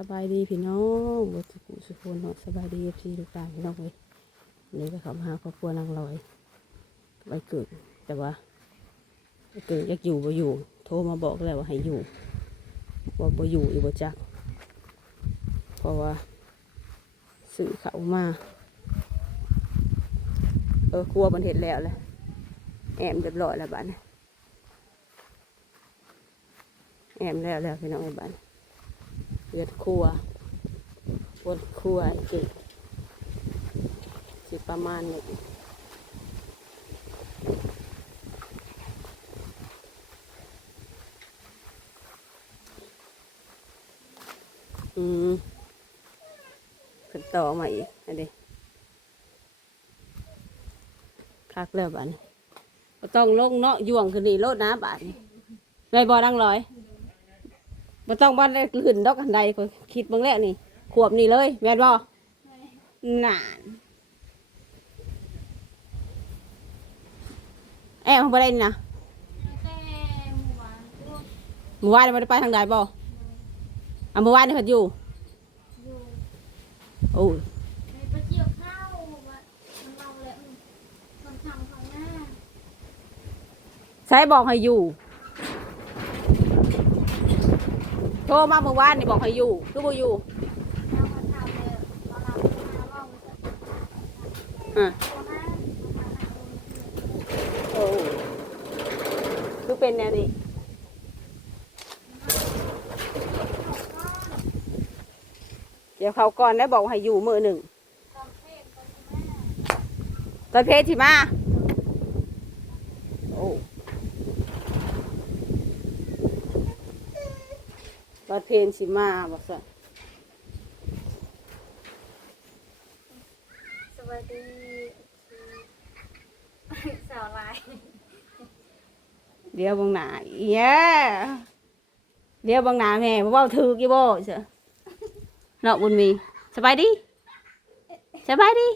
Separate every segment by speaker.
Speaker 1: สบายดีพี่น้องบสุขุสุขนเนาะสบายดีเอฟซีทุกท่านพี่น้องเลยนนี้ก็เขับมาหาครอบครัวนางลอยไปเกิดแต่ว่าไอ้เกิดอยากอยู่บ่อยู่ โทรมาบอกแล้วว่าให้อยู่ว่าบ่อยู่อีบ่จัก เพราะว่าสื่อเขามา เออครัวมันเห็นแล้วแหละแอมเรียบร้อยแล้วบ้านแอมแล้วแล้วพี่น้องไอ้บ้าน เลือดครัวปวดครัวไอ้เก่งสิประมาณนี้อืมขึ้นต่อมาอีกอันนี้คักแล้วบ้านก็ต้องลงเนาะย่วงขึ้นนี่โลดน้ำบานไม่บอดังลอย บ่ต้องบ้านได้ขึ้นดอกอันใดก็คิดเบิ่งแล้วนี่ ขวบนี่เลย แม่นบ่นานแอบของบ่ได้นี่นะ
Speaker 2: แต่หมู่บ้านก็
Speaker 1: เมื่อวานนี่บ่ได้ไปทางใดบ่อะเมื่อวานนี่เพิ่นอยู่
Speaker 2: อยู่
Speaker 1: โอ้ย
Speaker 2: ในประเจียวข้าวว่ามันเราแหละมันทำข้างหน้า
Speaker 1: ใช้บอกให้อยู่ โทรมาเมื่อวานนี่บอกให้อยู่คือบ่อยู่อะโอ้คือเป็นแนวนี้เดี๋ยวเขาก่อนได้บอกให้อยู่มือหนึ่ง
Speaker 2: ตอนเพศ
Speaker 1: ที่มา โอ้ ตอนเพลสิมาบอกซะ
Speaker 2: สวัสดีสาวลาย
Speaker 1: เดี๋ยวเบางหนาอีแย่เดี๋ยวเบางหนาแม่บ่เว้าถือกี่บ่เสอะเนาะบุญมีสบายดีสบายดี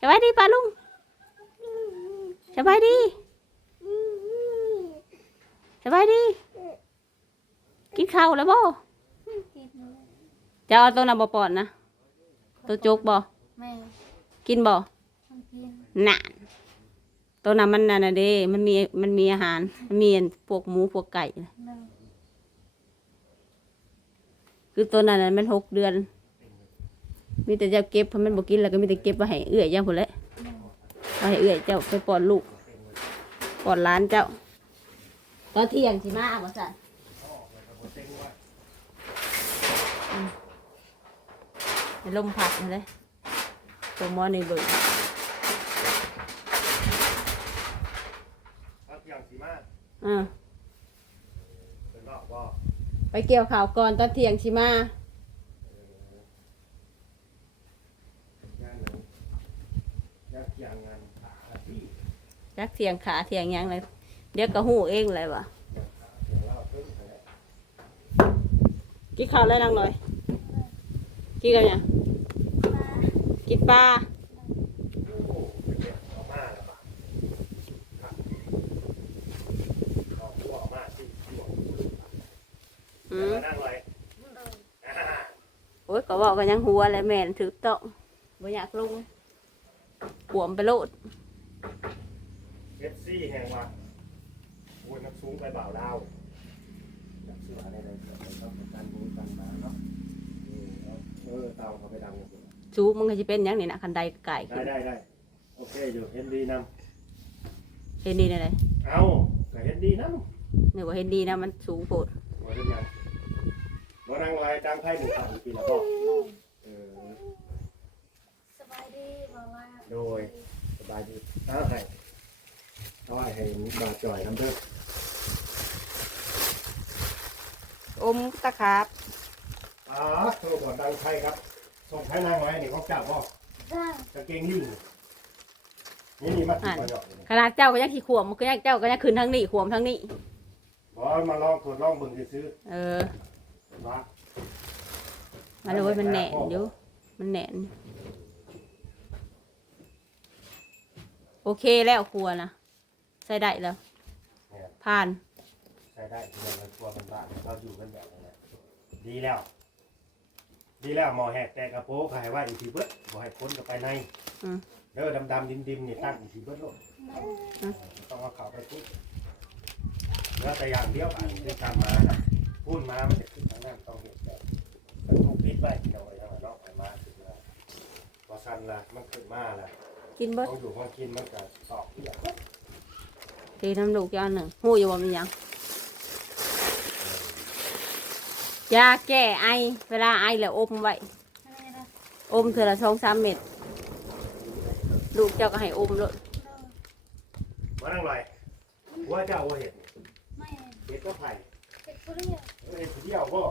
Speaker 1: สบายดีป้าลุงสบายดีสบายดี กินข้าวแล้วบ่จะเอาตัวน่ะบ่ปอนนะ ตัวจกบ่
Speaker 2: แม่
Speaker 1: กินบ่
Speaker 2: ทำกิน
Speaker 1: น่ะตัวนั้นมันน่ะนะเด้ มันมีมันมีอาหาร มันมีพวกหมูพวกไก่
Speaker 2: หนึ่ง
Speaker 1: คือตัวนั้นน่ะมันหกเดือน มีแต่เจ้าเก็บเพราะมันบ่กินแล้วก็มีแต่เก็บไว้ให้เอื้อยย่างพุ่นแหละเอาให้เอื้อยเจ้าไปป้อนลูกป้อนหล้านเจ้าตอนเที่ยงสิมาบ่สั่นอืมให้ ลมพัดมาเลยตัวหมอนี่เบิ่ง
Speaker 3: ครับอย่างสีมา
Speaker 1: อ่า
Speaker 3: เป็นบอกว่า
Speaker 1: ไปเกี่ยวข่าวก่อนตอนเที่ยงสิมา
Speaker 3: งานหนึ่งงานเกี่ยงงานขาที่
Speaker 1: จักเที่ยงขาเที่ยงหยังเลยเดี๋ยวก็หูเองเลยวะ
Speaker 3: เกี่ยงเล่าเพิ่มเลย
Speaker 1: กินข้าวแล้วนางหน่อย กินกันยังกินปลา
Speaker 3: โอ้เป็นเด็กออกมาแล้วปะครับออกหัวออกมาที่ที่บอก
Speaker 1: อืม
Speaker 3: มานั่งไว้อ่า
Speaker 1: โอ้ยก็บอกกันยังหัวเลยแม่นถือโต๊ะบ่อยากลงปวมไปโลด
Speaker 3: เอฟซี่แห่งว่าโอ้ยน้ำสูงไปบ่าวดาวจับเสื้ออะไรอะไรเสื้อไปต้องการมูกันมาเนาะเออเอาเออเตาเขาไปดังเลย
Speaker 1: จูมันก็จะเป็นหยังนี่นะคันไดไก่
Speaker 3: ได้ได้ได้โอเคอยู่เห็นดีน
Speaker 1: เห็นดีนะเลยำ
Speaker 3: เอาก็เห็นดีนำ
Speaker 1: นึกว่าเห็นดีนะมันสูงโพด
Speaker 3: บ่ได้ยังบ่นั่งลายดังไพ่หนึ่งพันปีละบ่เออ
Speaker 2: สบายดีบอกว่า
Speaker 3: โดย สบายดีเอาให้เอาให้ให้บาจ่อยน้ำเด้อ
Speaker 1: อมตะขาบ
Speaker 3: อ๋อโทรบ่ดังไพ่ครับส่งไพ่นางไว้นี่ของเจ้าบ่
Speaker 2: ได้
Speaker 3: กางเกงยิ่งนี่นี่มาติดมาหยอกนี่
Speaker 1: ขนาดเจ้าก็ยังขี่ขวมมันก็ยังเจ้าก็ยังขึ้นทั้งนี้ขวมทั้งนี้
Speaker 3: บ่มาลองทดลองเบิ่งซื้อ
Speaker 1: เออ
Speaker 3: ๆว่า
Speaker 1: มาดูว่ามันแหนนอยู่มันแหนนโอเคแล้วครัวนะใส่ได้แล้ว
Speaker 3: เนี่ย
Speaker 1: ผ่าน
Speaker 3: ใช้ได้เงินมันตัวมันบ้านเราอยู่กันแบบนี้แหละดีแล้ว ดีแล้วหมอแหกแต่กระโปรงขายว่าอีกทีเบิดบ่ให้คนกับไปใน
Speaker 1: อืม
Speaker 3: เด้อดำๆดิมๆนี่ตั้งอีกทีเบิดโลด
Speaker 2: โดย
Speaker 3: ต้องเอาเขาไปปุ๊บแล้วแต่อย่างเดียวอันที่ตามมานะพูดมามันจะขึ้นทางนั้นต้องเห็นแบบมันถูกพิษไว้ที่เราไว้ทางนอกไปมาขึ้นมาพอสันละมันขึ้นมาละ
Speaker 1: กินเบิด
Speaker 3: ต้องอยู่ห้องกินมันก็ตอกที่อย่าง
Speaker 1: ตีน้ำลูกยาหนึ่งหูอยู่ว่ามีหยัง ยาแก้ไอ เวลาไอแล้วอมไว้
Speaker 2: อะไรนะ
Speaker 1: อมเธอละสองสามเม็ด ลูกเจ้าก็ให้อมเลย
Speaker 2: โดย
Speaker 3: มานั่งลอยว่าเจ้าว่าเห็ด
Speaker 2: ไม่
Speaker 3: เห็ดก็ไผ่
Speaker 2: เป็นผู้เรียน
Speaker 3: เห็ดเดียวก็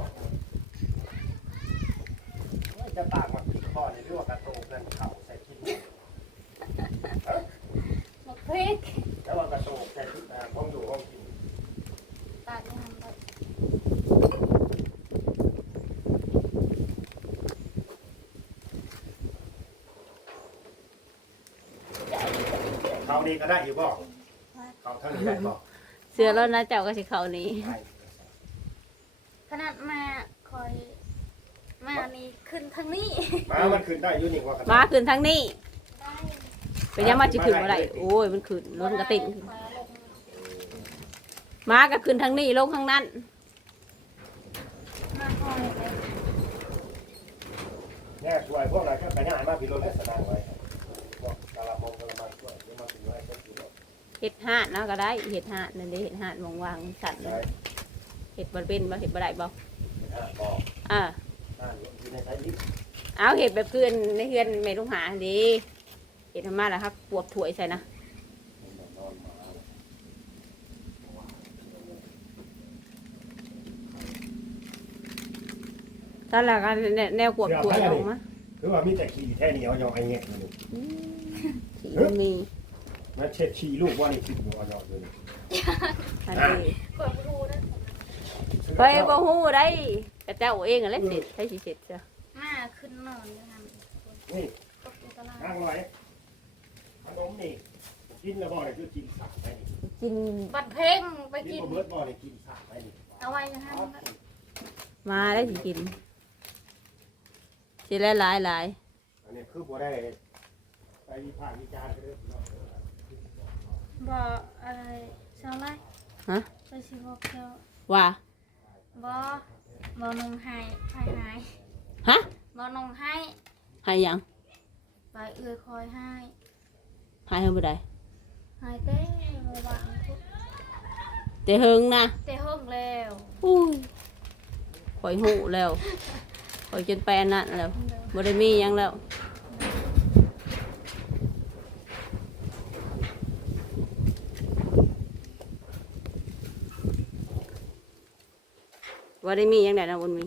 Speaker 3: ว่าจะตากมาปิดคอในเรื่องกระโตกกันเข่าใส่กิน
Speaker 2: หมกพริก
Speaker 3: แล้วว่ากระโตกใส่ชุดห้องอยู่ห้องกิน
Speaker 2: ตากยังแบบ
Speaker 3: เขานี่ก็ได้อยู่บ่เขาทั้งนี้ได้บ่
Speaker 1: เสือแล้วนะเจ้าก็สิเขานี้
Speaker 3: ได้
Speaker 2: ขนาดมาคอย มานี่ขึ้นทางนี้
Speaker 3: มามันขึ้นได้อยู่นี่ว่ากระ
Speaker 1: มาขึ้นทางนี้
Speaker 2: ได้
Speaker 1: เป็นยังมาจะขึ้นอะไรโอ้ยมันขึ้นล้นกระติ่ง
Speaker 2: คอยลง
Speaker 1: มาก็ขึ้นทางนี้ลงทางนั้น
Speaker 2: มาคอยไป
Speaker 3: เนี่ยช่วยพวกอะไรก็ไปง่ายมากพี่รถและสนางไว้ เห็
Speaker 1: ดหาดนะก็ได้เห็ดหาดนั่นเด้เห็ดหาดวางวางๆสัตว์
Speaker 3: ได้
Speaker 1: เห็ดบะเป็นบ่เห็ดบะได้บ่
Speaker 3: ห้าบอก
Speaker 1: อ่า
Speaker 3: ห้าอยู่ในไทยนี้
Speaker 1: เอาเห็ดแบบเพื่อนในเพื่อนไม่ต้องหาดีเห็ดธรรมะล่ะครับปวบถวยใส่นะ
Speaker 3: นอนมา
Speaker 1: ตอนแรกก็แนวแนวปวบถวยลงมา
Speaker 3: คือว่ามีแต่ขี่แท่นี้เอายองไอ้เงี้ยอยู่
Speaker 1: สีมันมี
Speaker 3: นั่นเช็ดขี่ลูกว่านี่คิดอยู่เอายองเลย
Speaker 1: ทันที
Speaker 2: คอยรู้นะ
Speaker 1: ไปบ่ฮู้ได้แต่เจ้าเองอะเล็กเสร็จใช้สิเสร็จจ้ะ
Speaker 2: มาขึ้นนอนด้วยกัน
Speaker 3: นี่
Speaker 2: ตกอยู่ตลาด
Speaker 3: นั่งไว้ขนมนี่กินแล้วบ่เนี่ยคือกินสากไปนี่
Speaker 1: กิน
Speaker 2: บัดเพ่งไป
Speaker 3: กิ
Speaker 2: กิ
Speaker 3: น
Speaker 2: น
Speaker 3: บ่เบิดบ่เนี่ยกินสากไปนี่
Speaker 2: เอาไว้นะฮะ
Speaker 1: มาได้สิกินสิหลายหลายหลาย
Speaker 3: อันนี้คือบ่ได้ไปวิพากษ์วิจารณ์เรื่องเนาะ
Speaker 2: บ่อะไรเช้าไร
Speaker 1: ฮะ
Speaker 2: ไปสิบอกเจ้า
Speaker 1: ว่า
Speaker 2: บ่บ่นงให้ให้หาย
Speaker 1: ฮะ
Speaker 2: บ่นงให้
Speaker 1: ให้หยัง
Speaker 2: ไปเอื้อยคอยให้
Speaker 1: ให้เฮาบ่ได้
Speaker 2: ให้เต้บ่วางพุทธ
Speaker 1: แต่เฮิงนะ
Speaker 2: เต้ห้องแล้ว
Speaker 1: อุ้ยข่อยหูแล้วข่อยจนแปลนนั่นแล้วบ่ได้มีหยังแล้ว บ่ได้มีหยังได้นะบุญมี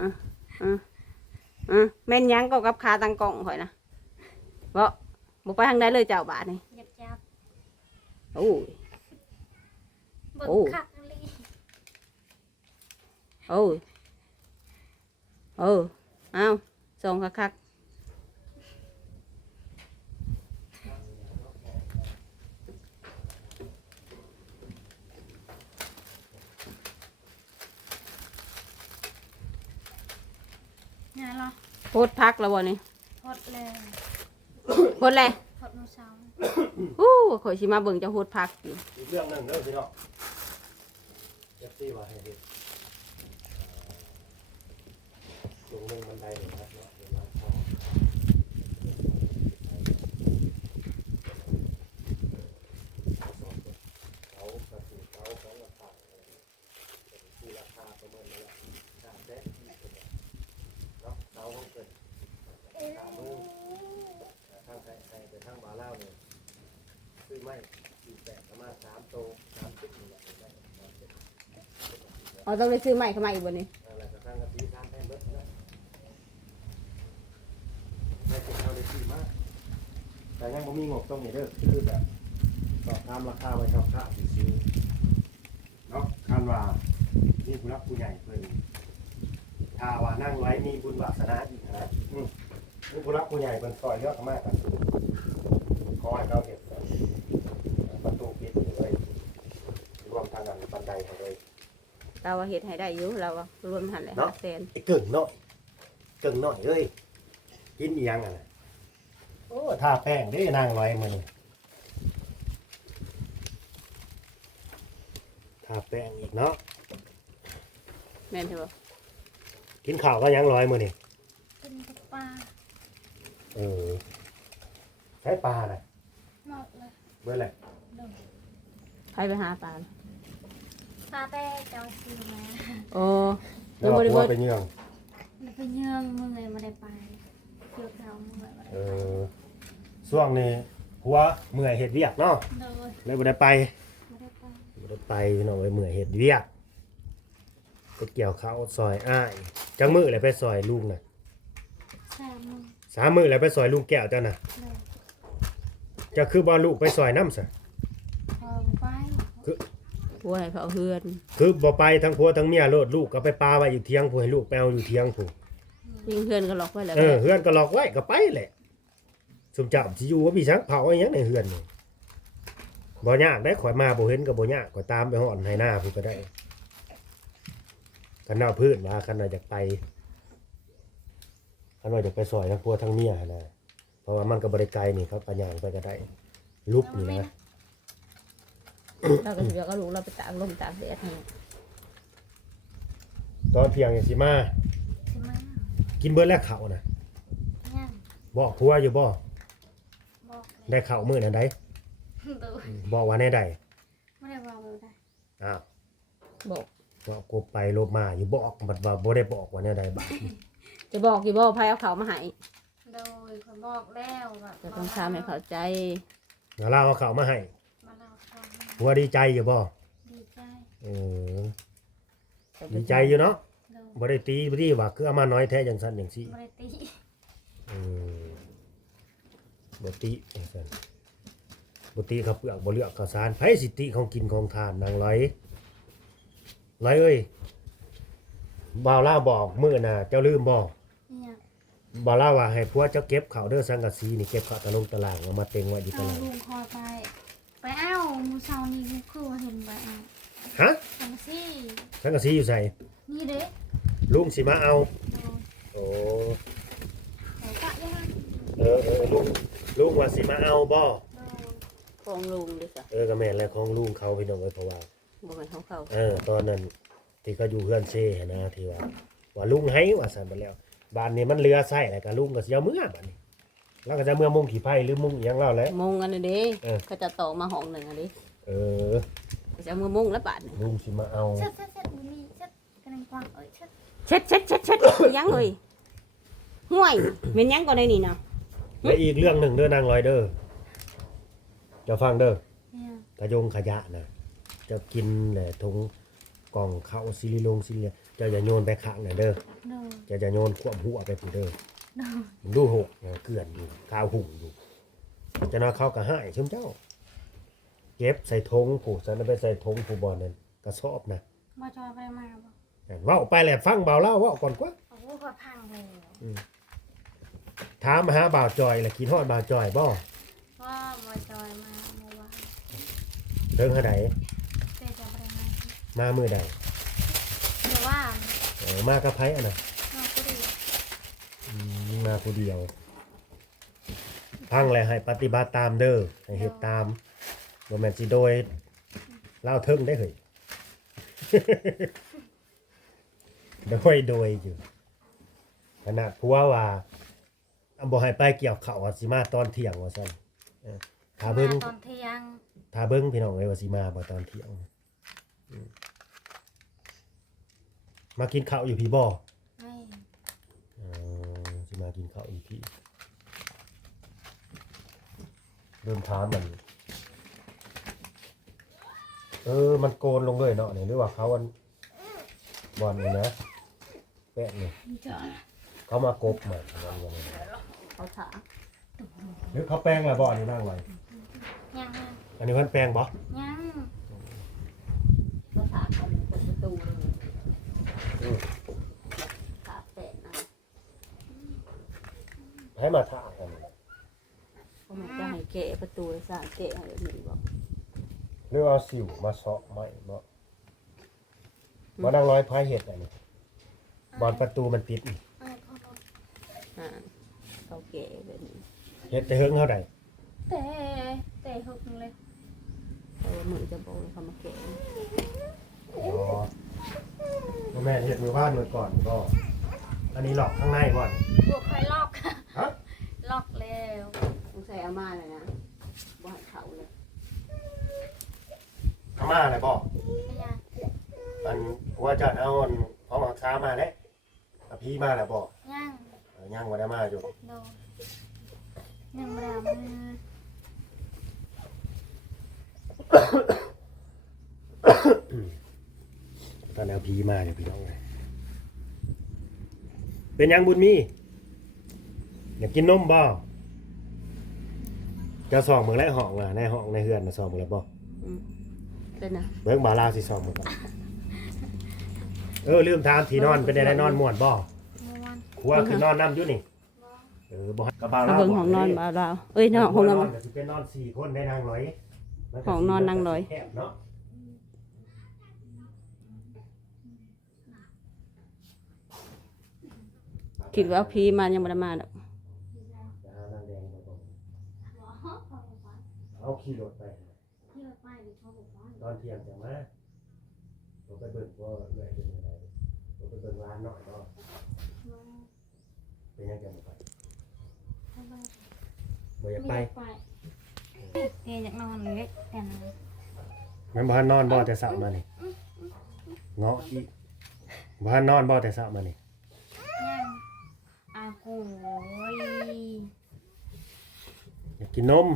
Speaker 1: อะอะอะแม่นหยังก็กับขาตั้งกล้องข่อยนะบ่บ่ไปทางใดเลยเจ้าบาทนี่
Speaker 2: หยับจับ
Speaker 1: โอ้ย
Speaker 2: เบิ่ง
Speaker 1: โอ้
Speaker 2: คักเลย
Speaker 1: โอ้ยโอ้เอาส่งคัก
Speaker 2: งานเหรอ
Speaker 1: ๆโพดพักแล้วบ่นี่
Speaker 2: พดแล้ว
Speaker 1: โพดเลย
Speaker 2: พดมื้อเช้า
Speaker 1: อู้ข่อยสิมาเบิ่งเจ้าโพดพักอยู่
Speaker 3: อีกเรื่องหนึงเด้อพี่น้องเอฟซีว่าให้เฮ็ดเอ่อสูงลงบันไดนี่ครับเนาะเดี๋ยวเราเข้าเขากระสุนเขาเขาราคาที่ราคาประเมินมาแล้วห้าแสนที่เป็นเนาะเขาเขาเกิดราคามือทางไทยไทยไปทางบาเล่าวเนี่ย ซื้อไม่สี่แปดประมาณสามโตสามสิบนี่แหละได้สามสิบ
Speaker 1: อ๋อต้องไปซื้อใหม่เข้ามาอีกบ่นี่
Speaker 3: อะไรก็ตั้งกะทิทานแทนเบิดนะได้เป็นเอาได้ดีมากแต่ยังบ่มีงบตรงนี้เด้อคือแบบสอบถามราคาไว้คร่าวๆซื้อเนาะคาดว่านี่ผู้รักผู้ใหญ่เพิ่นถ้าว่านั่งไว้มีบุญวาสนาอีกนะอืมนี่ผู้รักผู้ใหญ่เพิ่นซอยเยอะมากกันขอให้เขาเห็นประตูปิด เลยรวมทางกันบันไดเขาเลย
Speaker 1: เราว่าเฮ็ดให้ได้อยู่เราว่ารวมหันแหละ
Speaker 3: เนาะ
Speaker 1: ห้าแสน
Speaker 3: ไอ้เกิ่งหน่อยเกิ่งหน่อยเอ้ยกินอีหยังอะนะโอ้ทาแป้งได้นางร้อยมือนี่ทาแป้งอีกเนาะ
Speaker 1: แม่นใช่บ่
Speaker 3: กินข้าวก็ยังร้อยมือนี่
Speaker 2: กินกับปลา
Speaker 3: เออใช้ปลาน่ะ
Speaker 2: หมดเลย
Speaker 3: เบื่ออะไร
Speaker 2: โดน
Speaker 1: ใครไปหาปลา
Speaker 2: ปลาแต่เจ้าซื้อมา
Speaker 1: โอ้
Speaker 3: แล้วบอกว่าไปเยื่อง
Speaker 2: แล้วไปเยื่องมือเลยไม่ได้ไปเกี่ยวกับมือไม่ได้
Speaker 3: เอ
Speaker 2: ไป
Speaker 3: อช่วงนี้หัวเมื่อยเห็ดเวียกเนาะ
Speaker 2: โดย
Speaker 3: เลยบ่ได้ไป
Speaker 2: ไม่ได้ไป
Speaker 3: บ่ได้ไปพี่น้องเอ้ยเมื่อยเห็ดเวียกไปเกี่ยวข้าวซอยอ้ายจังมือเลยไปซอยลุงน่ะ
Speaker 2: แซ่บมือ
Speaker 3: สามมือเลยไปซอยลุงแก้วเจ้าน่ะ
Speaker 2: โดย
Speaker 3: จะคือบ่ลูกไปซอยน้ำซะ
Speaker 2: พอไป
Speaker 1: ผัวให้เขาเฮือน
Speaker 3: คือบ่ไปทั้งผัวทั้งเมียโลดลูกก็ไปปาไว้อยู่เทียงผู้ให้ลูกไปเอาอยู่เทียงผู้
Speaker 1: ยิงเฮือนก็ล็อกไว้แล้ว
Speaker 3: เออเฮือนก็หลอกไว้ก็ไปแหละสมจับสิอยู่ว่าพี่ชักเผาไอ้หยังในเฮือนนี่บ่ยากได้ข่อยมาบ่เห็นก็บ่ยากก็ตามไปฮอดให้หน้าผู้ก็ได้กันเอาพื้นว่ากันว่าอยากไปกันว่าอยากไปซอยทั้งผัวทั้งเมียนะเพราะว่ามันก็บ่ได้ไกลนี่ครับก็ย่างไปก็ได้ลุกนี่นะ
Speaker 1: เราก็สิเอาลูกเราไปตากลมตากแดดให้
Speaker 3: ตอนเที่ยงนี่สิมา
Speaker 2: ใช่ไหม
Speaker 3: กินเบิดแล้วข้าวนะ
Speaker 2: ยัง
Speaker 3: บอกผัวอยู่บ่
Speaker 2: บอกเล
Speaker 3: ได้
Speaker 2: ย
Speaker 3: ข้าวมื้อนั้นได้
Speaker 2: โดย
Speaker 3: บอกว่าแน่ได้
Speaker 2: ไม่ได้บอกเลยได้
Speaker 3: อ้าว
Speaker 1: บอก
Speaker 3: บอกกูไปลบมาอยู่บอกบัดว่าบ่ได้บอกว่าแน่ได้บัด
Speaker 1: จะบอกกี่บ่ไผเอาเขาวมาให้
Speaker 2: โดยเขาบอกแล้วแบบ
Speaker 1: จะต้องทำให้เข้าใจ
Speaker 3: แล้วเราเอาข้าวมาให้
Speaker 2: มาเล่า ฟัง
Speaker 3: ผัวดีใจอยู่บ่
Speaker 2: ดีใจ
Speaker 3: เออดีใจอยู่เนาะ
Speaker 2: โดย
Speaker 3: บ่ได้ตีบ่ที่ว่าคือเอามาน้อยแท้จังซั่นจังซี่
Speaker 2: ไม่ได้ตี
Speaker 3: เออบ่ติจังซั่นบ่ติข้าวเปลือกบ่เลือกข้าวสารไผสิติของกินของทานนางร้อยร้อยเอ้ยบ่าวลาวบอกมื้อน่ะเจ้าลืมบ่
Speaker 2: เนี่ย
Speaker 3: บ่าวลาวว่าให้ผัวเจ้าเก็บข้าวเด้อสังกะสีนี่เก็บข้าวตะลงตะลางเอามาเต็งไว้อยู่
Speaker 2: เอา
Speaker 3: ตะลาง
Speaker 2: ลุงคอยไปไปเอ้า มูเซานี่กูคือว่าเห็นไปเอา
Speaker 3: ฮะ
Speaker 2: ทำสิ
Speaker 3: สังกะสีอยู่ใส่
Speaker 2: นี่เด้
Speaker 3: ลุงสิมาเอา
Speaker 2: โดย
Speaker 3: โอ้
Speaker 2: เขาปะยัง
Speaker 3: เออเออลุงลุงว่าสิมาเอาบ่
Speaker 2: โดย
Speaker 1: ของลุงดิจ้ะ
Speaker 3: เออก็แม่นแล้วของลุงเขาพี่น้องเอ้ยเพราะว่า
Speaker 1: บ่เป็นของเขา
Speaker 3: เออตอนนั้นที่เขาอยู่เพื่อนเซ่หั่นนะที่ว่าว่าลุงให้ว่าซั่นไปแล้วบ้านนี้มันเรือใส่แล้วก็ลุงก็สิเอาเมื่อบัดนี้ แล้วก็จะเมื่อมุ่งขี่ไผ่หรือมุ่งอีหยังเล่าแหล้ว
Speaker 1: มงอันนี้เด้
Speaker 3: เออ
Speaker 1: เขาจะต่อมาห้องหนึ่งอันนี้
Speaker 3: เออ
Speaker 1: เขาจะเอามือมงแล้วบาทหนึ่ง
Speaker 3: ลุงสิมาเอา
Speaker 2: เช็ดเช็ดเช็ดมีเช็ดกันในกวางเอ้ยเช็ด
Speaker 1: เช็ดเช็ดเช็ดเช็ดยังเลยห่วยเป็นยังก็ได้นี่นะ
Speaker 3: และอีกเรื่องหนึ่งเด้อนางลอยเด้อจะฟังเด้อ
Speaker 2: เนี่ย
Speaker 3: กระยงขยะนะจะกินแหละทงกล่องข้าวซิลิลงซิลิเจะอย่าโยนไปข้างน่ะเด้อ
Speaker 2: โดย
Speaker 3: จะจะโยนควบหัวไปผู้เด้อ
Speaker 2: โดย
Speaker 3: มันดูหกนะเกลื่อนอยู่ข้าวหุ่งอยู่จะน่าเข้ากับห้ายชิมเจ้า เก็บใส่ทงผูกสันเอาไปใส่ทงผูบอลนั่นกระสอบนะ
Speaker 2: มาจอยไปมาบอก
Speaker 3: นั่นเว่าไปแหละฟังเบาเล่าเว่าก่อนกว่า
Speaker 2: โอ้โหพอพังเลย
Speaker 3: ถามหาบ่าวจอยละกินฮอดบ่าวจอยบ่
Speaker 2: ว่ามาจอยมาเมื่อวาน
Speaker 3: เดิงหาใด
Speaker 2: เจ๊จะไปไหน
Speaker 3: มามือใด
Speaker 2: เดี๋ยวว่า
Speaker 3: เออมากับไผอะนะ
Speaker 2: น้องก็ดี
Speaker 3: อืมมาผู้เดียว พังเลยให้ปฏิบัติตามเด้อให้เฮ็ดตามบ่แม่นสิโดยเล่าเทิงได้เหยโดยโดยอยู่ขนาดผัวว่าอำบ่ให้ไปเกี่ยวข้าวว่าสิมาตอนเที่ยงว่าซั่นเออถ้าเบิ่ง
Speaker 2: ตอนเที่ยง
Speaker 3: ถ้าเบิ่งพี่น้องเอ้ยว่าสิมาบ่ตอนเที่ยงอืมมากินข้าวอยู่พี่บ่
Speaker 2: ไม่
Speaker 3: อ๋อสิมา กินข้าวอีกทีเริ่มถามมัน เออ มันโกนลงเลยเนาะเนี่ยหรือว่าเขาวันบอลนี่นะแปะเนี่ย
Speaker 2: จอย
Speaker 3: เขามากบมาวันวันนี้
Speaker 1: เขาถาม
Speaker 3: หรือเขาแปลงละบ่อนี่นั่งไว้
Speaker 2: ยังไง
Speaker 3: อันนี้เพิ่นแปลงบ่
Speaker 2: ยัง
Speaker 1: เขาถามเขาเปิดประตูเลยถามแตกนะ
Speaker 3: ให้มาท่ากัน
Speaker 1: เขาบอกจะให้แกะประตูให้สร้างแกะให้แบบนี้บอก
Speaker 3: หรือเอาสิวมาเซาะไม้บ่
Speaker 1: ห
Speaker 3: บ่นั่งร้อยพายเห็ดอันนี้บอนประตูมันปิดนี่
Speaker 2: ไอ้พ่อรถ
Speaker 1: อ่าเขาแก่แบบนี้
Speaker 3: เฮ็ดแต่เฮิงเท่าใด
Speaker 2: แต่แต่หกเลย
Speaker 1: เออมือจะบอกเขามาแก่
Speaker 3: อ๋อบ่แม่นเฮ็ดมือบ้านมือก่อนก็ อันนี้หลอกข้างในก่อน
Speaker 2: พวกใครล็อก
Speaker 3: ฮะ
Speaker 2: ล็อกแล้ว
Speaker 1: ต้องใส่อาม่าเลยนะบ่ให้เขาเลย
Speaker 3: เอามาเลยบ่
Speaker 2: ไม่ยาก
Speaker 3: อันหัวจัดเอาอันของหักษามาแล้วอพี่มาแล้วบ่
Speaker 2: ย่าง
Speaker 3: เออย่างบ่ได้มาอยู่
Speaker 2: โดนยังไม่ได้เอามือ
Speaker 3: ตอนเอาพี่มาเดี๋ยวพี่น้องเลยเป็นหยังบุญมีอยากกินนมบ่ จะส่องเมืองไรห้องอะในห้องในเฮือนมาส่องเมืองไรบ่
Speaker 1: อืมเป็นนะ
Speaker 3: เบิ่งบาลาวสิส่องเมืองก่อนเออลืมถามที่นอนเป็นได้นอนม่วนบ่
Speaker 2: ม้วน
Speaker 3: ครัวคือนอนน้ำอยู่นี่เออบ่กระบา
Speaker 1: เอา
Speaker 3: ลาว
Speaker 1: เบิ่งห้องนอนบ่าวเราเอ้ยเนาะห้องนอน
Speaker 3: ก็สิเป็นนอนสี่คนได้นางร้อยมัก็
Speaker 1: ห้องนอนนางร้อย
Speaker 3: แคบเนาะ
Speaker 1: คิดว่าพีมายังบ่ได้มาดอก
Speaker 3: จะหานางแดงมาบ่ เอาขี่รถไปตอนเที่ยงจะมาผมไปเบิ่งว่าเรื่อยเป็นยังไงผมไปเบิ่งร้านหน่อยเนาะเป็นยังไงบ่ไปบ่อยากไป
Speaker 2: เกยอยากนอนเลยแต่น
Speaker 3: แมันบ่ทันนอนบ่แต่เช้ามานี่เงาะอีบ่ทันนอนบ่แต่เช้ามานี่
Speaker 2: ย่างอากูย
Speaker 3: อยากกินนม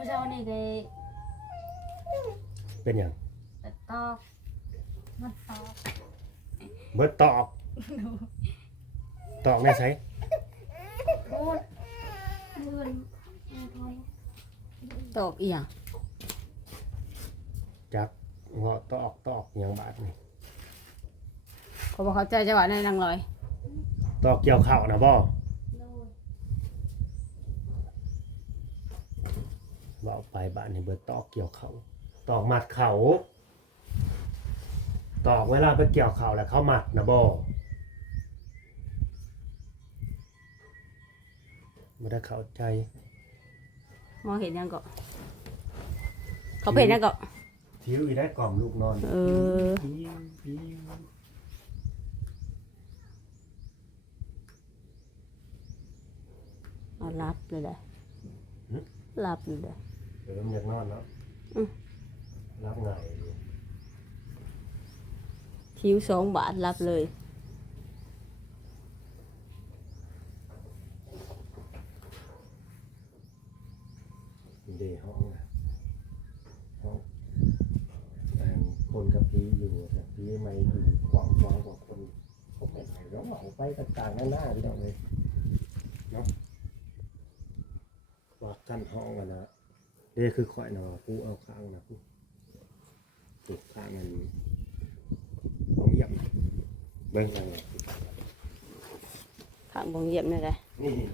Speaker 2: ผู้เจ้านี่ก็
Speaker 3: เป็นหยัง
Speaker 2: ตตอกมันตอก
Speaker 3: เบิดตอกตอกแน่ไส
Speaker 2: พูดเงินไม่พอ
Speaker 1: ตอบอีหยัง
Speaker 3: จักเงาะตอกตอกหยังบาดนี่
Speaker 1: เขาบอกเขาใจจังหวะในนางลอย
Speaker 3: ตอกเกี่ยวข้าวนะบ่
Speaker 2: โดย
Speaker 3: ว่าเอาไปบ้านนี่เบิดตอกเกี่ยวข้าวตอกมัดเขาตอกเวลาไปเกี่ยวข้าวแล้วเขามัดนะบ่ไม่ได้เข้าใจ
Speaker 1: มองเห็นยังก็เขาเป็นยังก็
Speaker 3: ทิวอีได้กล่อมลูกนอน
Speaker 1: เออ
Speaker 3: พิวพิว
Speaker 1: เอารับเลยแหละรับเลยแหละ
Speaker 3: เดี๋ยวมันอยากนอนเนาะ
Speaker 1: อืม
Speaker 3: รับไงอยู่
Speaker 1: คิวสองบาทรับเลย
Speaker 3: เดห้องนะห้องแต่งคนกับพีอยู่แต่พีไม่อยู่กว่างกว่างกว่าคนเขาไปไหนแล้วเอาไปต่างๆหน้าๆพี่น้องเลยเนาะว่ากันห้องกันนะ เด้คือข่อยนะผู้เอาข้างนะผู้ถูกข้างมันห้องเยี่ยมเบิ่งกันเลย
Speaker 1: ข้างบงเยี่ยมเลยแหละ
Speaker 3: นี่นี่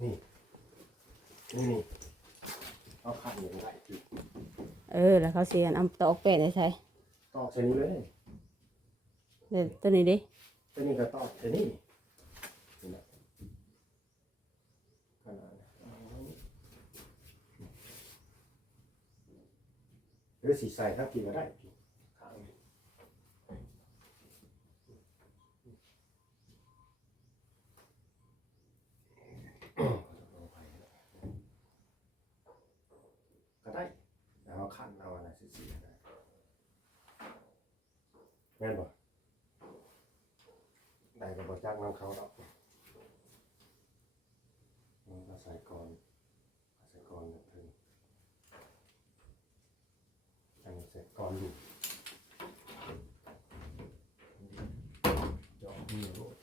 Speaker 3: นี่นี่เอาข้างอย่างไรพี่
Speaker 1: เออแล้วเขาเสียนเอาตอกแป้งได้ใช่
Speaker 3: ตอกเส้นนี้เลย
Speaker 1: เดี๋ยวตัวนี้ดิ
Speaker 3: เส้นนี้ก็ตอกเส้นนี้นี่นะขนาดนะเอาไว้นี่ห รือสีใส่ถ้ากินก็ได้พี่ข้างนี้ก็ได้แล้วเอาขั้นเอาอะไรสีๆก็ได้แม่นบ่ได้กับบจ้างน้ำเขาดอกมันก็ใส่ก่อนใส่ก่อนแบบถึงจังใส่ ก่อนอยู่เจาะมือโลด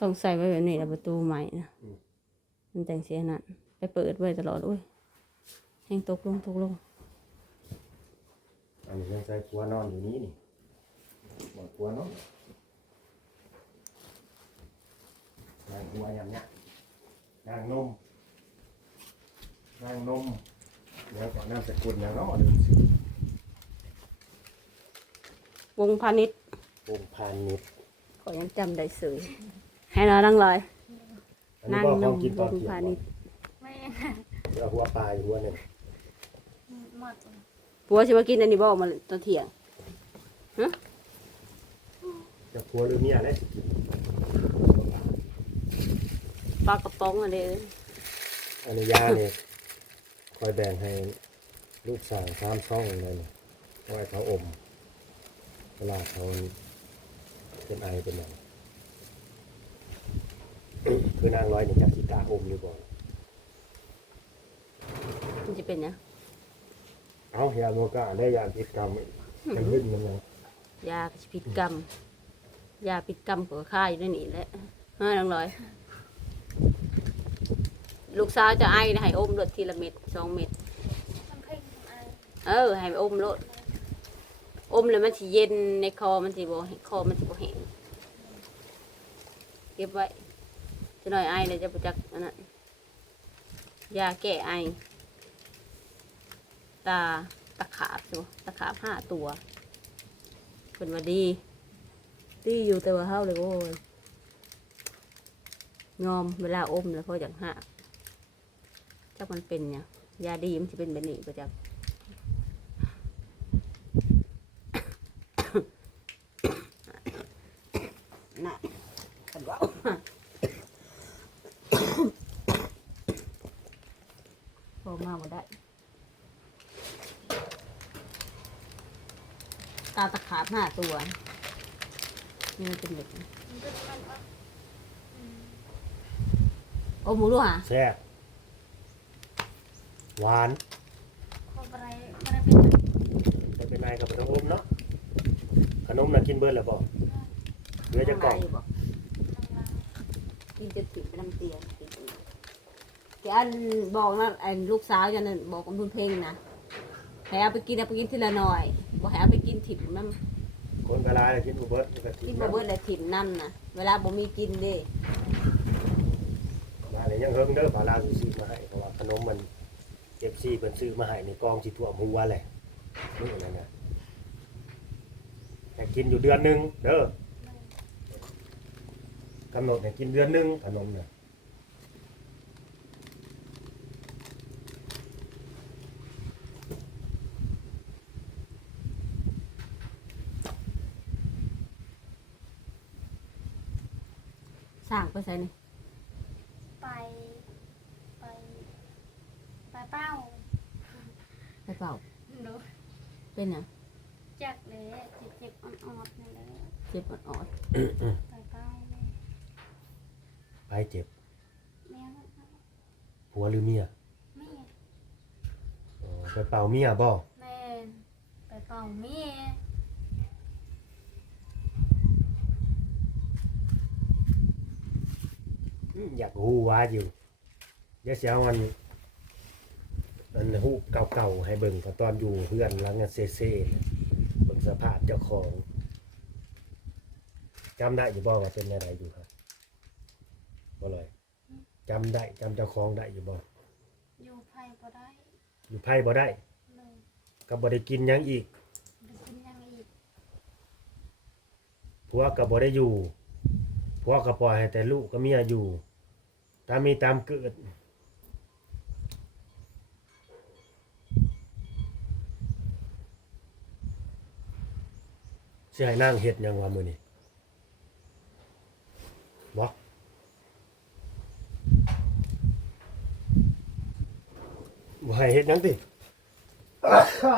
Speaker 1: ต้องใส่ไว้แบบนี้แล้วประตูใหม่นะมันแต่งเสียนั่นไปเปิดไว้ตลอดอุ้ยแห้งตกลงตกลง
Speaker 3: อันนี้ยังใส่กัวนอนอยู่นี้นี่หมดกัวนอนนางกัวยำเนี่ยนางนมนางนม เดี๋ยวก่อนน้ำสกุลนะเนาะเดี๋ยวสิ
Speaker 1: วงพาณิชย์
Speaker 3: วงพานิชย์
Speaker 1: ก็ยังจำได้สื่อให้เรานั่งลอย
Speaker 3: อันนี้
Speaker 1: นั่ง
Speaker 3: ก็
Speaker 1: น
Speaker 3: ของ
Speaker 1: ม
Speaker 3: กินต
Speaker 1: ว
Speaker 3: อน
Speaker 1: ง
Speaker 3: เที่ย
Speaker 1: พางณิชย์
Speaker 2: ไม่
Speaker 3: เดี๋ยวหัวปลาอยู่หัวหนึ่ง
Speaker 2: หมด
Speaker 1: ผัวสิมากินอันนี้บ่มาตอนเที่ยง
Speaker 3: จะพัวหรือเมียได้สิกิน
Speaker 1: ปลากระป๋องอันนี้
Speaker 3: อันนี้ยาเนี่ย คอยแบ่งให้ลูกสาวสามช่องเลยนะเพราะให้เขาอม เวลาเขาเป็นไอเป็นอย่างคือนางร้อยนี่จากสิตาอมอยู่บ่อน
Speaker 1: มันจะเป็นหยัง
Speaker 3: เอาเฮียโมกะได้ยาพิษกรรมกันขึ้นมันยัง
Speaker 1: ยาพิษกรรมยาพิษกรรมของข้าอยู่ในนี่แหละเฮ้ยน้องลอย ลูกสาวจะไอนะให้อมรดทีละเม็ดสองเม็ด
Speaker 2: เอ
Speaker 1: อ ให้อมรดอมแล้วมันสิเย็นในคอมันสิบ่คอมันสิบ่แห้งเก็บไว้จะหน่อยไอเลยจะประจักอันนั้นยาแก้ไอ ตาตะขาบใช่ปะตะขาบห้าตัวเป็นว่าดีดีอยู่แต่ว่าเฮาเลยโอ้ยยอมเวลาอมแล้วเขาอยากหัก จักมันเป็นเนี่ยยาดีมันจะเป็นแบบนี้ประจักน่ะกันว่าพอมาบ่ได้ตาตะขาบห้าตัว นี่มันเป็นแบบนี้
Speaker 2: มันเป็นมันว่า
Speaker 1: โอ้หมูรู้หะ
Speaker 3: แซ่บ หวาน
Speaker 2: คนอะไรอะไรเป็นแบบ
Speaker 3: มันเป็นไอกับขนมเนาะขนมน่ะกินเบิร์ดแล้วบ่เหลือจะกล่อง
Speaker 1: น้ำลายบอก
Speaker 2: ต่าง
Speaker 1: กินจะติดไปน้ำเตียงติดแกอันบอกนะไอ้ลูกสาวจะนั่นบอกกับคุณเพ่งนะให้เอาไปกินเอาไปกินทีละหน่อยบอกให้เอาไปกินถิ่มมัน
Speaker 3: คนกะลายกินอุเบิร์ดก็
Speaker 1: กินมาเบิดเลยถิ่มนั่นนะเวลาบ่มีกินเด้
Speaker 3: มาเลยยังเฮิงเด้อปลาลาซื้อมาให้เพราะว่าขนมมัน เอฟซีเพิ่นซื้อมาให้ในกองสิท่วมหัวแหละนี่นั่นน่ะแต่กินอยู่เดือนหนึงเด้อกำหนดให้กินเดือนหนึงขนมน่ะ
Speaker 1: สร้างไปใส่นี่
Speaker 2: ไป ไป ไปเป้า
Speaker 1: ไปเปล่า
Speaker 2: ดู
Speaker 1: เป็นหยัง
Speaker 2: จักเลยเจ็บๆอ่อนๆนี่เลย
Speaker 1: เจ็บออด
Speaker 2: ไปเป้าเลย
Speaker 3: ไปเจ็บ
Speaker 2: แม่มัน
Speaker 3: ผัวหรือเมีย
Speaker 2: แม่
Speaker 3: อ๋อไปเป่าเมียบ่
Speaker 2: แม่ไปเป้าแม่
Speaker 3: อืมอยากฮู้ว่าอยู่เดี๋ยวสิเอาอัน อันฮู้เก่าๆให้เบิ่งก็ตอนอยู่เพื่อนหลังอันเซ่ๆน่ะเบิ่งสภาพเจ้าของจำได้อยู่บ่ว่าเป็นอะไรอยู่ครับบ่เลยจำได้จำเจ้าของได้อยู่บ่
Speaker 2: อยู่ไผ่บ่ได้
Speaker 3: อยู่ไผบ่ได้
Speaker 2: เลย
Speaker 3: ก็บ่ได้กินหยังอีก
Speaker 2: ไปกินยังอีก
Speaker 3: ผัวก็บ่ได้อยู่ผัวก็ปล่อยให้แต่ลูกกับเมียอยู่ ตามมีตามเกิด สิให้นางเฮ็ดหยังวะมื้อนี้บ่บ่ให้เฮ็ดหยังติใช่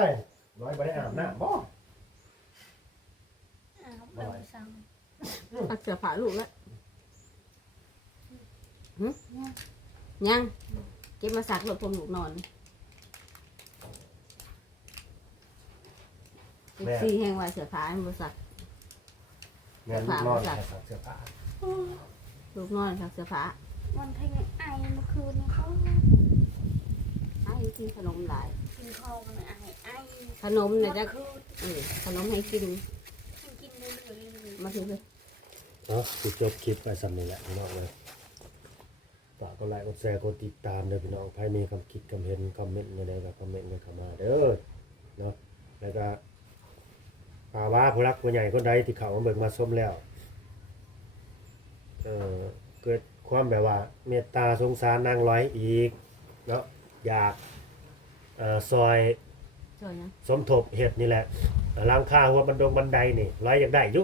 Speaker 3: ร้อยบ่ได้อาบน้ำบ่
Speaker 2: อ้าวไปสั่ง
Speaker 1: ตักเสื้อผ้าลูกแล้วหึยังเก็บมาสักหลบพรมลูกนอน ซีแห้งไว้เสื้อผ้าให้บ่สัก
Speaker 3: งานลูกนอนใส่เสื้อผ้า
Speaker 1: ลูกนอนสักเสื้อผ้า
Speaker 2: วันเพ่งไอเมื่อคืนนี้เขา
Speaker 1: ไอ้กินขนมหลาย
Speaker 2: กินข้าวมันไอไอ
Speaker 1: ขนม
Speaker 2: เมื่
Speaker 1: เนี่ย
Speaker 2: อ
Speaker 1: จะ
Speaker 2: คืน
Speaker 1: เออขนมให้กิน
Speaker 2: กินเรื่อยๆ
Speaker 1: มาถึงเลย
Speaker 3: เนาะสิจบคลิปไปสำนี้แหละพี่น้องเลยไปฝากกดไลค์กดแชร์กดติดตามเด้อพี่น้องใครมีคำคิดคำเห็นคอมเมนต์อะไรก็คอมเมนต์กันเข้ามาเด้อเนาะแล้วก็ ป่าว่าผู้รักผู้ใหญ่คนใดที่เขามาเบิกมาส้มแล้วเอ่อเกิดความแบบว่า เมตตาสงสารนางร้อยอีกเนาะอยากเอ่อซอย
Speaker 1: ช่วยนะ
Speaker 3: สมทบเห็ดนี่แหละหลังคาหัวบันดงบันไดนี่ร้อยอยากได้อยุ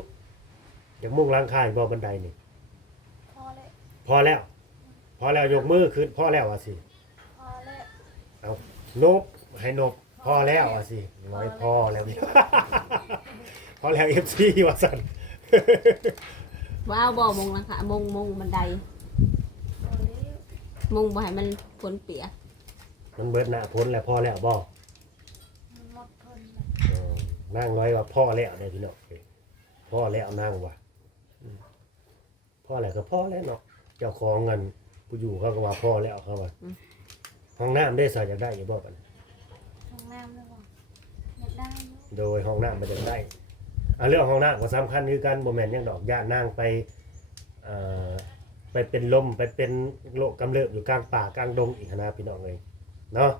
Speaker 3: อยากมุ่งหลังคาอีกบ่บันไดนี่
Speaker 2: พอเลย
Speaker 3: พอแล้ว พอแล้วยกมือขึ้นพอแล้วอะสิ
Speaker 2: พอเลย
Speaker 3: เอานบให้นบพอแล้วอะสิร้อยพอแล้วนี่ พอแล้วเอฟซีว่าสัน
Speaker 1: ว้าวบ่มงหลังคามงมงบันได
Speaker 2: พอเลย
Speaker 1: มงบ่ให้มันฝนเปียก
Speaker 3: มันเบิดหน้าพ้นแล้วพอแล้วบ่
Speaker 2: มันหมดทนเลย
Speaker 3: เออนั่งร้อยว่าพ่อแล้วเนี่ยพี่น้องพ่อแล้วนั่งว่ะอืมพ่อแล้วก็พ่อแล้วเนาะเจ้าของเงินผู้อยู่เขาก็ว่าพ่อแล้วเขาว่าห้องน้ำได้ใส่อยากได้อยู่บ่กัน
Speaker 2: ห้องน้ำเลยบอกอยากได้อยู่
Speaker 3: โดยห้องน้ำมันจะได้ อะเรื่องห้องน้ำก็สำคัญคือกันบ่แม่นหยังดอกญาตินางไปเอ่อไปเป็นลมไปเป็นโรคกำเริบอยู่กลางป่ากลางดงอีกหั้นนะพี่น้องเลยเนาะ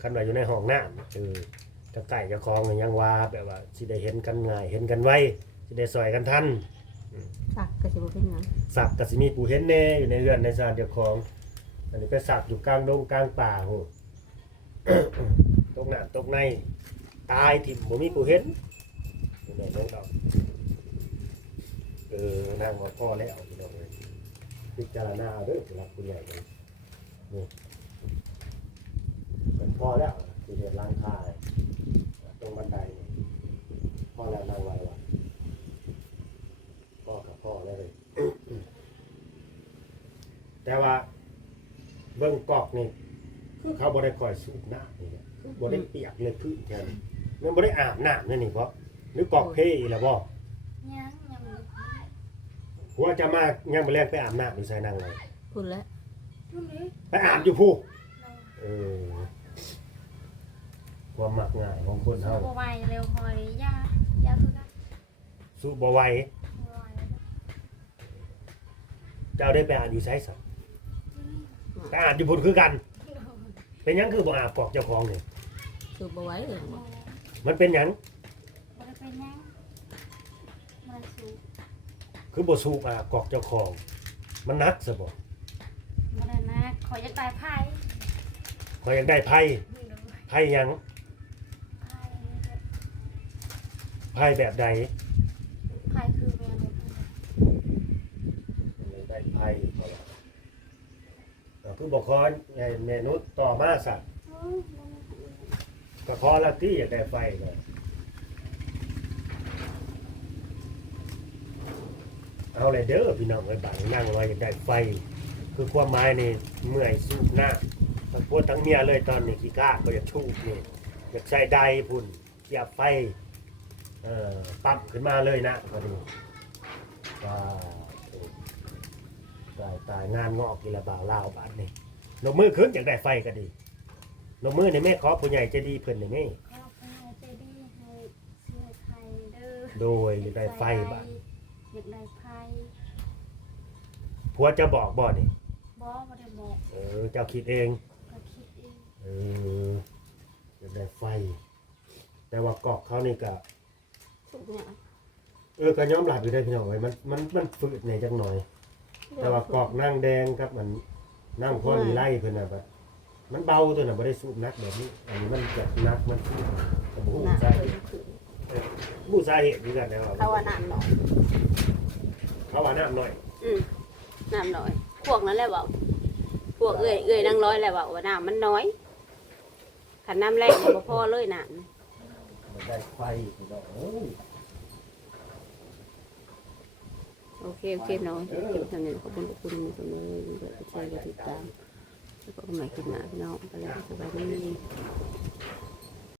Speaker 3: คันว่าอยู่ในห้องน้ำคือจะใกล้จะคลองก็ยังว่าแบบว่าสิได้เห็นกันง่ายเห็นกันไวสิได้ซอยกันทัน
Speaker 1: สักก็สิบ่เป็นหยัง
Speaker 3: สับก็สิมีผู้เห็นแน่อยู่ในเรือนในสถานเดียวของ อันนี้ไปสับอยู่กลางดงกลางป่าโห ตกน้ำตกใน ตายถิ่มบ่มีผู้เห็น อยู่ในน้องดอกเออนางว่าพ่อแล้วพี่น้องเลยพิจารณาเอาด้อผู้รักผู้ใหญ่เลยนี่เป็นพ่อแล้วที่เรียนล้างคายตรงบันไดพ่อแล้วนางไว้ว่าพ่อกับพ่อแล้เลย แต่ว่า เบิ่งกอกนี่คือเขาบ่ได้คอยสูบน้ำนี่เนี่ยคือบ่ได้เปียกเลยพื้นแค่นี้มันบ่ได้อาบน้ำนี่นี่เพราะ หรือกอกเพ่อีแล้วบ่
Speaker 2: ยังยังไม่ได้
Speaker 3: หัวจะมายังบ่แลงไปอาบน้ำนี่ใส่นั่งเลย
Speaker 1: พุ่นแล้ว
Speaker 2: รุ่นนี้
Speaker 3: ไปอาบอยู่ผู้
Speaker 2: เรา
Speaker 3: เออความมักง่ายของคนเฮา
Speaker 2: บไหวเร็วคอยยายาคือกัน
Speaker 3: สู้บ่ไหว
Speaker 2: บ่ไหวแล้ว
Speaker 3: เจ้าได้ไปอาบอยู่ไสสั
Speaker 2: ที่นี่
Speaker 3: ไปอาบอยู่พุ่นคือกัน
Speaker 2: โดน
Speaker 3: เป็นหยังคือบ่อาบกอกเจ้าของนี่
Speaker 1: สูบบ่ไหว้เลย
Speaker 2: โม
Speaker 1: บ่
Speaker 3: มันเป็นหยัง
Speaker 2: บ่ได้ เป็นยังมันสูง
Speaker 3: คือบ่สูบอาบกอกเจ้าของ มันหนักซะบ่
Speaker 2: บ่ได้นะขอยอยากได้ไพ่
Speaker 3: ขอยอยากได้ไพ่
Speaker 2: โดน
Speaker 3: ไพ่หยัง
Speaker 2: ไพ่
Speaker 3: ไพ่แบบใด
Speaker 2: ไพ่คือแมวเลย
Speaker 3: ได้ไพ่เขาว่าเอ่อคือบอกขอให้เมนุษย์ต่อมาสัตว์ก็ขอละที่อยากได้ไฟเลย เอาเลยเด้อพี่น้องไอ้บังนั่งรออยากได้ไฟ คือความหมายนี่เมื่อยสูบหน้าทั้งพวกทั้งเมียเลยตอนนี้ขี้ข้าก็อยากชูบนี่อยากใส่ใดพุ่นเสียบไฟเอ่อปั๊มขึ้นมาเลยนะมาดูว้าวตายตายงานงอกกีละบ่าวลาวบาดนี่ลงมือขึ้นอยากได้ไฟก็ดีลงมือในแม่ขอผู้ใหญ่ใจะดีเพิ่นในแม่
Speaker 2: ขอบคุณใจดีให้เสื้อไทยเด้อ
Speaker 3: โดยอยากได้ไฟบาด
Speaker 2: อยากได้ไพ่
Speaker 3: ผัวจะบอกบ่นี่
Speaker 2: บ่บ่ได้บอก
Speaker 3: เออเจ้าคิดเอง
Speaker 2: ก็คิดเอง
Speaker 3: เอออยากได้ไฟ แต่ว่ากอกเขานี่ก็
Speaker 1: สูบเนี่ย
Speaker 3: เออก็ยอมรับอยู่ได้พี่น้องเอ้ยมันมันมันฝืดในจังหน่อย แต่ว่ากอกนั่งแดงครับมันนั่งพ่อมีไล่เพิ่นน่ะแบบมันเบาตัวน่ะบ่ได้สูบนักแบบนี้ อันนี้มันจะนักมันแต่บ่ฮู้
Speaker 1: น้ำ
Speaker 3: สา
Speaker 1: เค
Speaker 3: เห
Speaker 1: ย
Speaker 3: ตุ
Speaker 1: ขึ้น
Speaker 3: ผู้สาเหตุคือกันนะครับ
Speaker 1: เขาว่าน้ำหน่อย
Speaker 3: เขาว่าน้ำหน่อย
Speaker 1: อืมน้ำน้อย พวกนั้นแหละเว่าพวกเอ้ยเอ้ยนางร้อยแหละเว่าว่าน้ำมันน้อยขันน้ำแรงเนี่ยบ่พอเลยน้
Speaker 3: มันได้ไฟพี่น้องเอ้ยำ
Speaker 1: โอเค โอเคเนาะเดี๋ยวเก็บทำเนี่ยขอบคุณขอบคุณมึงเสมอมึงเปิดแชร์กดติดตามแล้วก็ใหม่ขึ้นหน้าพี่น้องไปแล้วสบายดี